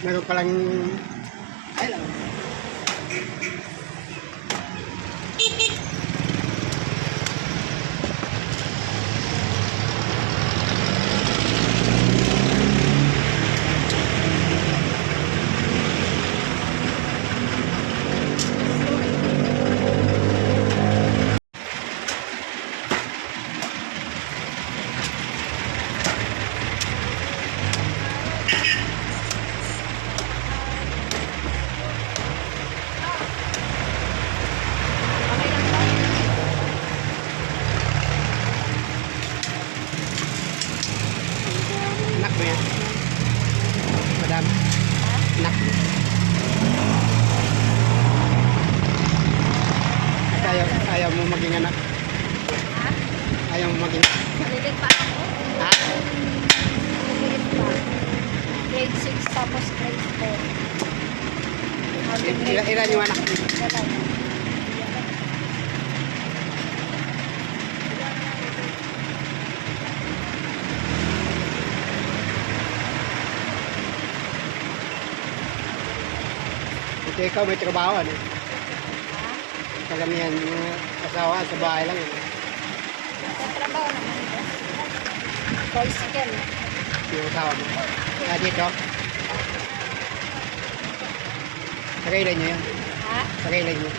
Meron palang, ay lang. Anak mo yan? Madam? Anak mo? At ayaw mo maging anak? Ha? Ayaw mo maging Malilit pa ako. ha? Malilit pa. Grade 6 tapos grade 4. Ilan yung anak mo? Wala. Ito ikaw may trabaho ano? Ha? Kalamihan yung asawa sa bahay lang yun. Nagtatrabaho naman ito. Bicycle. Yung asawa mo. Kaya dito? Sarili nyo yun. Ha? Sarili nyo.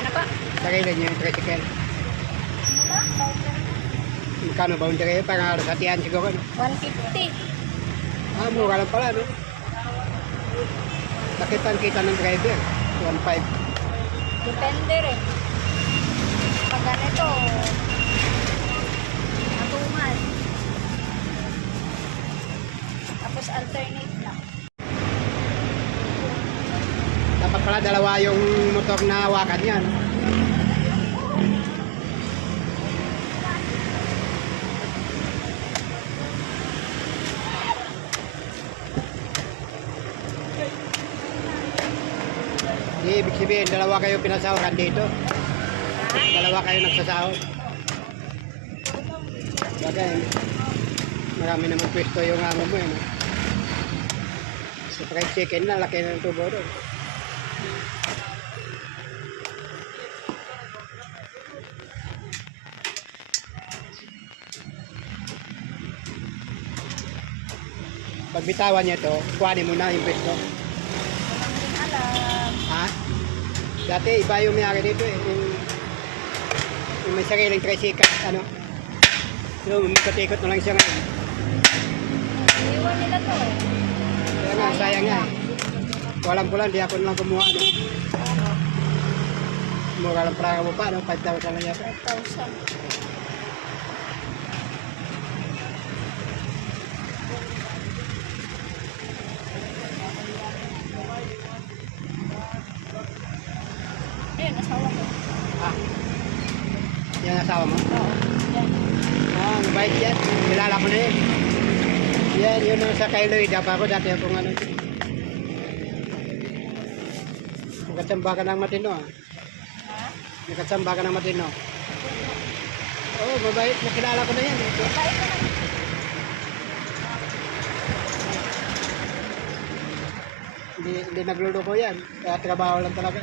Ano pa? Sarili nyo yung tricycle. Magkano boundary yun? Parang halos hatian siguro. No? 150. Ah, mura lang pala, no? Nakita ng driver. 1.5. Depende rin. Pag ganito, matumal. Tapos alternate lang. Dapat pala dalawa yung motor na hawakan niya, no? Di, ibig sabihin, dalawa kayo pinasawakan dito. Dalawa kayo nagsasahod. Bagay, marami naman pwesto yung amo mo, no? Sa fried chicken na, laki ng tubo doon. Pag bitawan niya to, kuhanin mo na yung pwesto. Alam. Ha? Dati iba yung mayari dito eh. Yung may sariling tricycle, ano? Yung makatikot na lang siya ngayon. Iwan nila to eh. Kaya nga, sayang nga eh. Walang pula, di ako lang kumuha, ano? Mura lang para mo pa, ano? 5,000 lang yata. 5,000. Ayun, asawa ko. Ah. Yan ang asawa mo? Oo. Yan. Ah, mabait yan. Kilala ko na yan. Yan, yun ang sa kay Lloyd. Apa ako dati akong ano. Nakatsamba ka ng matino, ah. Ha? Nakatsamba ka ng matino. Oo, oh, mabait. Nakilala ko na yan. Eh. Bakit ka naman? Hindi nagluluko yan. Kaya trabaho lang talaga.